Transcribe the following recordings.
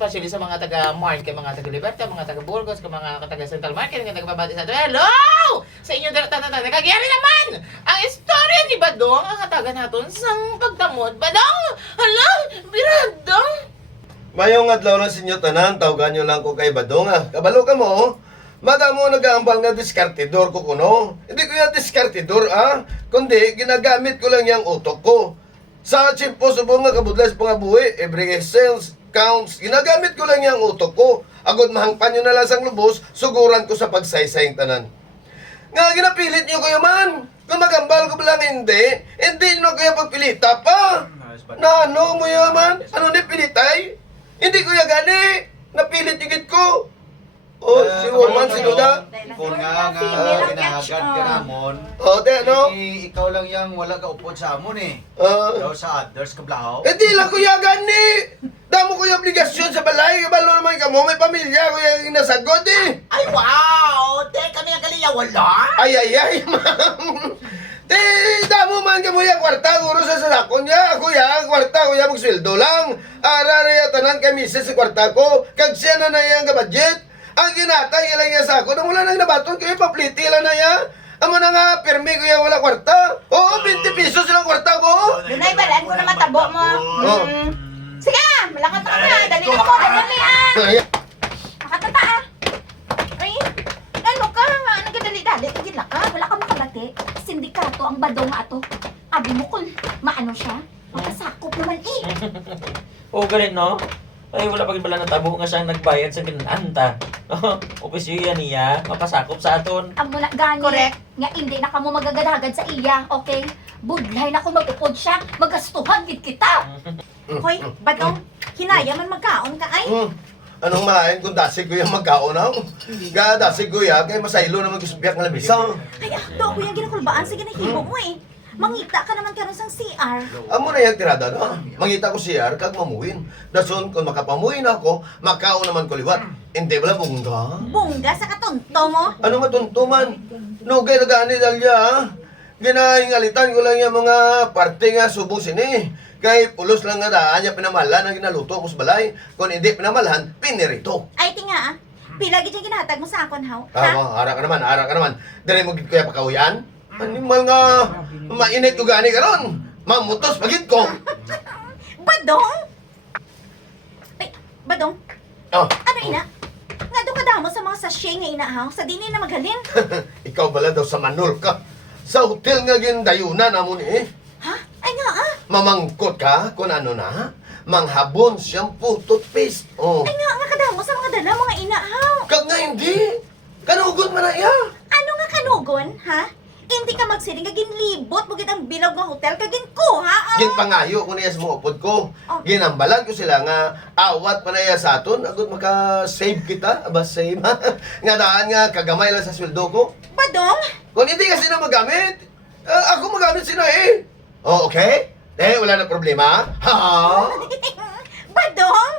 especially sa mga taga-Market, mga taga-Liberta, mga taga-Burgos, mga taga-Central Market, mga taga-Babati sa hello! Sa inyo tanang nagagayari naman! Ang istorya ni Badong, ang kataga natin sang pagdamot. Badong! Hala! Biradong! Mayong adlaw na sinyo tanan, tawagan nyo lang ko kay Badong Kabalo ka mo, madamo nag-aambal nga diskartidor ko kuno. Hindi ko yung diskartidor kundi ginagamit ko lang yung utok ko. Sa chimpo subong nga kabudlas pangabuhi, every cents counts, ginagamit ko lang yung utok ko. Agod mahangpan nyo na lang sang lubos, suguran ko sa pagsaysayang tanan. Nga ginapilit nyo kayo man. Kung magambal ko lang hindi nyo kaya pagpilita pa. Na ano mo yaman? Ano ni pilitay? Hindi ko ya gani. Napilit yung ko. Oh, si woman, sinuda. Kung nga ginahagad ka namon, Te, ano? ikaw lang yang wala ka upod sa amon Daw sa others kablahaw. Hindi lang ko ya gani. Damo ko yung obligasyon sa balay. Kabalo naman ka mo, may pamilya ko yung nasagod Ay, wow! Te, kami ang kaliya, wala? Ay, ma'am. Te, damo man ka mo yung kwarta. Guro sa salakon niya. Ako ya, kwarta ko ya magsweldo lang. Arara tanan kay misis sa kwarta ko. Kag siya na yung budget. Ang ginatay lang niya sa ako. Nang wala nang nabaton kayo, papliti lang na ya. Amo na nga, pirmi ko yung wala kwarta. Oo, 20 pesos lang kwarta ko. Dunay balaan ko na matabo mo. Oh. Sige, malakat ka na. Dali na ko, dali Ay, Makatata Ay, ano ka nga? Ano ka dali-dali? Gila ka, wala ka makalati. Sindikato ang badong nga ato. Abi mo kung maano siya. Makasakop naman Oo, ganit, no? Ay, wala pa pala natabo nga siyang nagbayad sa ginanta. Opisyo yan niya, mapasakop sa aton. Amo na gani. Correct. Nga hindi na kamo magagadagad sa iya, okay? Budlay na kung magupod siya, magastuhan gid kita. Hoy, Badong, hinaya man magkaon ka ay. Anong mahain kung dasig ko yung magkaunaw? Dasig ko ya, kay masaylo naman gusto biyak ng labisa. Ay, do ako yung ginakulbaan. Sige na hibo mo Mangita ka naman karon sang CR. Amo na yung tirada na. Mangita ko siya, kag mamuhin. Dason, kung makapamuhin ako, makao naman ko liwat. Hindi wala bungga. Bungga sa katonto mo. Ano matuntuman? Nugay na gani dalya, Ginahingalitan ko lang yung mga parte nga subong sini. Kay pulos lang nga daan niya pinamalan ang ginaluto ko sa balay. Kung hindi pinamalahan, pinirito. Ay, tinga Pila gid yung ginatag mo sa akon, haw? Ara ka naman. Dali mo gid ko yung pakawian. Animal nga, mainit ko gani karon. Mamutos pagit ko. Badong? Ay, Badong, Oh, ano ina? Nga doon ka damo sa mga sachet nga ina, haw? Sa dini na maghalin. ikaw bala daw sa Manol ka. Sa hotel nga gindayunan amo ni Ha? Ay nga Mamangkot ka kung ano na? Manghabon, shampoo, toothpaste. Oh. Ay nga kadamo sa mga dala mga ina, haw? Kag nga hindi. Kanugon man na iya. Ano nga kanugon, ha? Hindi ka magsiling ka ginlibot mo ang bilog ng hotel ka ginko, ha? Ginpangayo ko niya sa mga upod ko. Oh. Ginambalan ko sila nga awat pa na iya sa aton. Agad maka-save kita. Aba, save. Nga daan nga kagamay lang sa sweldo ko. Badong? Kung hindi kasi na magamit, ako magamit sila Oh, okay? Wala na problema. Ha? Badong?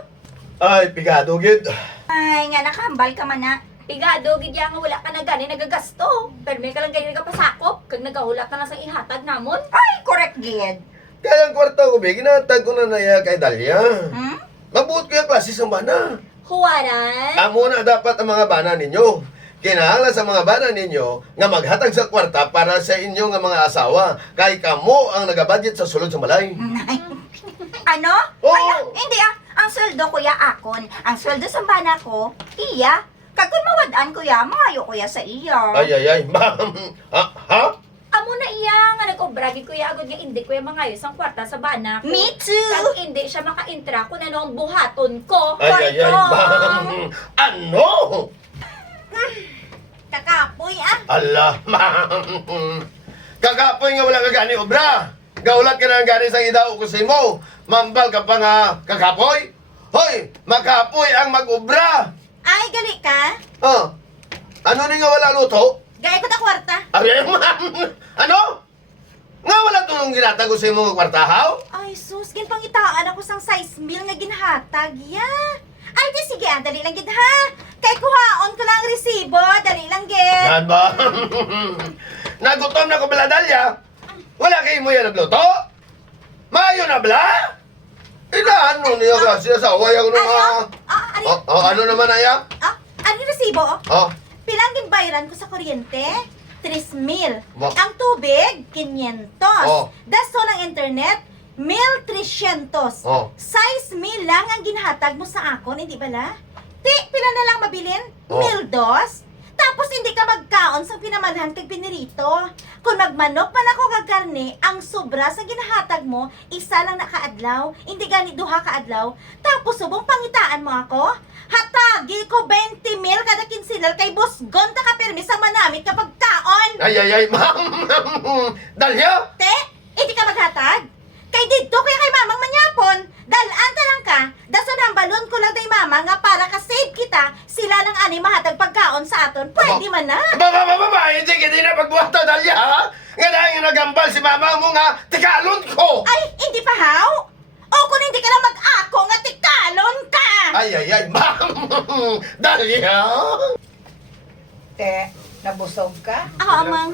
Ay, pigado, gid. Ay, nga nakahambal ka man na. Pigado, gidya nga wala ka na gani nagagasto. Pero may ka lang gani nagapasakop. Kag nagahulat na lang sa ihatag namon. Ay, correct, gid. Kaya ang kwarta ko, ginatag ko na naya kay Dalia. Hmm? Mabuot ko yung klase sa bana. Huwaran? Amo na dapat ang mga bana ninyo. Kinahanglan sa mga bana ninyo nga maghatag sa kwarta para sa inyo nga mga asawa. Kay kamo ang nagabudget sa sulod sa balay. Ano? Oo. Ay, hindi Ang sweldo kuya akon. Ang sweldo sa bana ko, iya. Kagkun mawadaan kuya, mayo kuya sa iya. Ay, ma'am. Ha? Amo na iya nga nag-obragid kuya agad nga hindi kuya mangayos ang kwarta sa bana ko. Me too. Kag hindi siya maka-intra kung ano ang buhaton ko. Ay, ma'am. Ano? Kakapoy Allah, ma'am. Kagapoy nga wala ka gani obra. Gaulat ka na gani sa idao ko sa imo. Mambal ka pa nga kagapoy. Hoy, makapoy ang mag-obra. Ay, gali ka? Oh, ano ni nga wala luto? Gaya ko ta kwarta. Ari, ma'am. Ano? Nga wala tulong ginatago sa imong kwartahaw? Ay, sus, ginpangitaan ako sang size meal nga ginhatag, ya. Ay, di sige, dali lang gid ha. Kay kuhaon ko lang ang resibo, dali lang gid. Yan ba? Nagutom na ko bala Dalya. Wala kayo mo yan nagluto? Mayo na bala? Ano niya kasi sa away ako nung Ano? Ano naman aya? Ano yung resibo? Oh, Pilang ginbayran ko sa kuryente? 3,000. Ba- Ang tubig, 500. Oh. Daso ng internet, 1,300. Oh. 6,000 lang ang ginhatag mo sa akon, hindi bala? Ti, pila na lang mabilin? Oh. 1,200. Tapos hindi ka magkaon sa pinamalhan kag pinirito. Kung magmanok man ako kag karne, ang sobra sa ginahatag mo, isa lang na kaadlaw, hindi gani duha kaadlaw. Tapos subong pangitaan mo ako? Hatagi ko 20,000 kada kinsilar kay Busgon ta ka pirmi sa manamit kapag kaon. ay, ma'am. Dalya? Te, hindi ka maghatag? Kay dito kaya kay mamang manyapon, dalaan ta lang ka, dason ang balon ko lang day mama nga para ka-save kita, sila lang ani mahatag pagkaon sa aton, pwede man na. Hindi kita na pagbuhato, Dalya, ha? Nga dahil yung nagambal si mama mo nga, tikalon ko! Ay, hindi pa haw? O kung hindi ka lang mag-ako nga tikalon ka! Ay, ma'am. Dalya? Te, nabusog ka? Mang,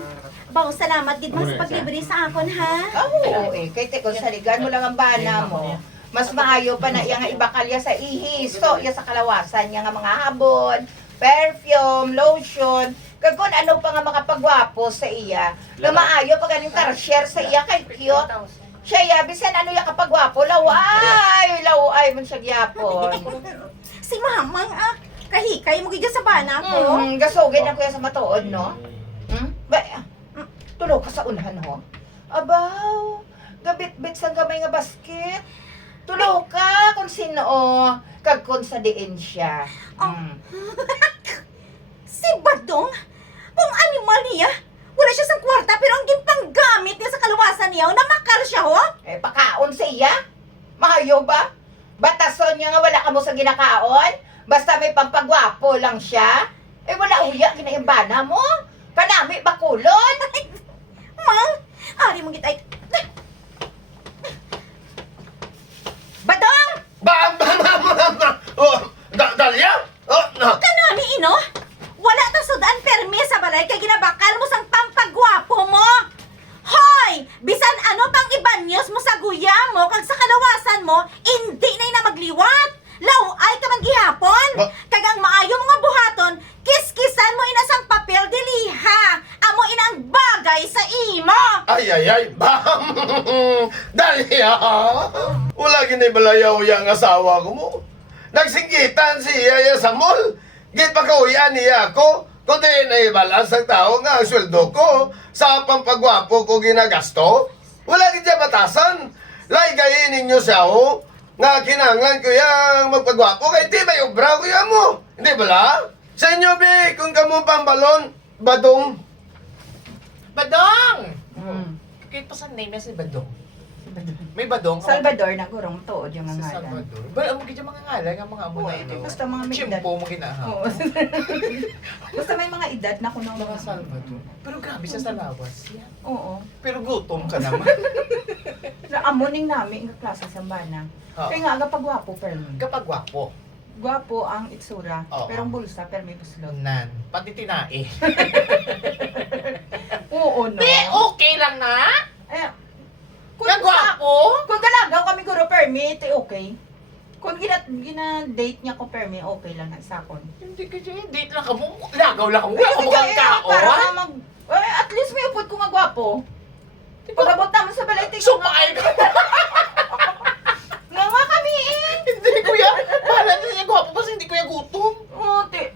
bang salamat gid mas paglibre sa akon ha. Oo, kay te kung saligan mo lang ang bana mo, mas maayo pa na iya nga ibakalya sa ihis. So, iya sa kalawasan niya nga mga habon, perfume, lotion, kag kung ano pa nga makapagwapo sa iya. Nga maayo pa ganing share sa iya kay cute. Siya iya, bisan ano iya kapagwapo, laway man siya gyapon. Si mamang kahikay mo gid sa bana ko. Gasugin na kuya sa matuod, no? Tulog ka sa unhan, ho? Abaw, gabit-bit sa gamay nga basket. Tulog ka kung sino, kag kung sa diin siya. Si Badong, kung animal niya, wala siya sa kwarta pero ang ginpanggamit niya sa kalawasan niya, namakar siya ho. Eh, pakaon sa iya? Mahayo ba? Batason niya nga wala ka mo sa ginakaon? Basta may pampagwapo lang siya? Eh, wala uya, kinaimbana mo? Kanami bakulon? Mang, ari mo gitay. Badong! Dalya? Kanami ino? Wala ta sudan permi sa balay kay ginabakal mo sang pampagwapo mo. Hoy! Bisan ano pang ibanyos mo sa guya mo kag sa kalawasan mo, hindi na magliwat. Laway ka man gihapon. Kag ang maayo mga buhaton, kiskisan mo inasang papel diliha. Amo inang bagay sa imo. Ay, ma'am. Dalya? Wala ginibalayaw yung asawa ko mo. Nagsinggitan siya sa mall. Gipakauyan niya ako. Kundi naibalans ang tao nga ang sweldo ko sa pampagwapo ko ginagasto. Wala gid siya batasan. Laygayin ninyo siya ho. Nga kinanglan ko yang magpagwapo kay di may obra ko yan mo. Hindi bala? Sa inyo, be, kung kamo pambalon, Badong. Badong! Kahit pa sa name niya si Badong. May Badong. Salvador na gurong tuod yung Si mga ngalan. Salvador. Bala mo gid mga ngalan nga mga amo na ito. Basta mga may edad. Chimpo mo ginaha. Oo. Basta may mga edad na kuno Mga Salvador. Pero grabe siya sa lawas. Oo. Pero gutom ka naman. Naamuning namin ang klase sa bana. Oo. Kaya nga aga pagwapo pero Kapag gwapo. gwapo ang itsura, Oo. pero ang bulsa pero may buslot. Nan. Pati tinae. Oo, no. Di, okay lang na? Eh, Nagwapo? kung kalagaw kami guro permit, okay. Kung gina-date niya ko permit, okay lang na sa akon. Hindi ka dyan. Date lang ka mo. Lagaw lang ka mo. Wala ka mukhang Para kaon. mag... at least may upod ko nga gwapo. Pag-abot naman sa balay, tingnan Sumay ka. nga kami eh. Hindi kuya. Bahala na niya gwapo kasi hindi kuya gutom.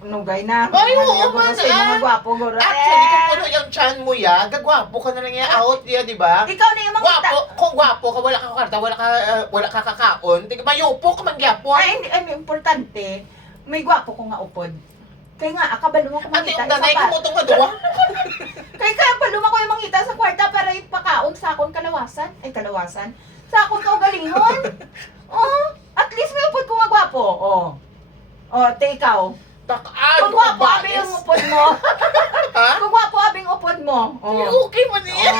Nugay na. Ay, oo, Guro man, sa mga gwapo, guro. Actually, kung puno yung chan mo ya, gagwapo ka na lang yan out niya, di ba? Ikaw na yung mga Gwapo, kung gwapo ka, wala ka karta, wala ka kakaon, tingnan mayupo ka man gyapon. Ay, hindi, importante. May gwapo ko nga upod. Kaya nga, akabalo mo ko Ate, mangita. yung danay kumutong ka doon. Kaya paluma ko yung mangita sa kwarta para ipakaon sa akong kalawasan. Ay, kalawasan. Sa akong kaugalingon. At least may upod ko nga gwapo. Te, ikaw. Kung gwapo, abi yung upod mo. Ha? Kung gwapo, abi yung upod mo. Okay mo niya.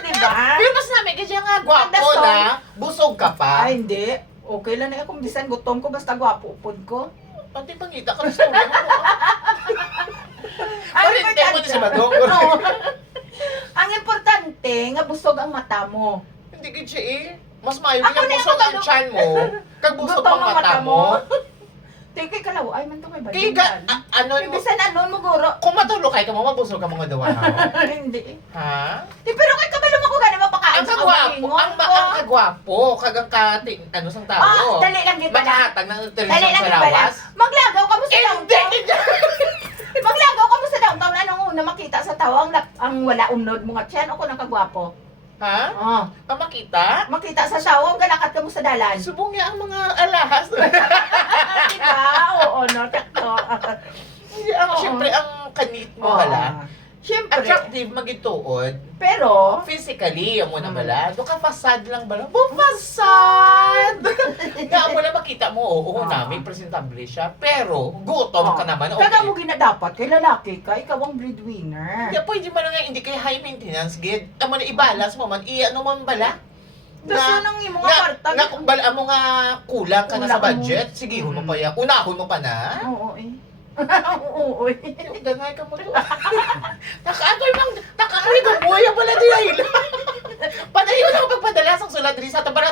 Diba? Pero mas namin, kasi nga gwapo Dasol. na, busog ka pa. Ay, hindi. Okay lang na akong bisan gutom ko, basta gwapo upod ko. Pati pangita ka na sa ulo mo. Ang Parente mo importante- ni si Badong. Oo. Ang importante, nga busog ang mata mo. Hindi ka siya eh. Mas mayo Ako ka na yung busog ang kabalo. chan mo, kag busog Gutom ang ang mata mo. Te, tao ay man to kay badong. Kaya ano mo, Bisan ano mo guro. kung matulog kayo ka mo, mabusog ka mga dawa. Hindi. Ha? Di pero kay kabalo mo ko gani mapakain Ang kagwapo, ang kagwapo, kagang kating, ano sang tao. Dali lang gid bala. Makahatag ng Dali television lang sa gid bala. lawas. Maglagaw ka mo sa Hindi! downtown. Maglagaw ka mo sa downtown anong una makita sa tao ang wala unod mo nga tiyan o ko nang kagwapo. Ha? Oh, Ang makita? makita sa tao galakat ka mo sa dalan. Subong niya ang mga alahas. Diba? Oo, no, takto. Ang, Oo. siyempre, ang kanit mo Oo. bala. Siyempre, Attractive, magituod. pero, Physically, yung muna bala. Do ka fasad lang bala. Fasad! Nga mo lang makita mo, oo na, may presentable siya. Pero, gutom ka naman, okay. Kaga mo dapat kay lalaki ka, ikaw ang breadwinner. Kaya pwede mo na nga, hindi kay high maintenance, gid. Amo na ibalance mo man, ano man bala. Tapos yun ang imo nga kwarta. nga kung bala mo nga kulang ka na sa Kulang mo. budget, sige, mo pa yan. Unahon mo pa na. Oo, eh. Oo, eh. Yung dangay ka mo to. Nakaakoy mang, nakaakoy ka buhay ang pala di ay. Padayon ako pagpadala sa sulat rin sa tabar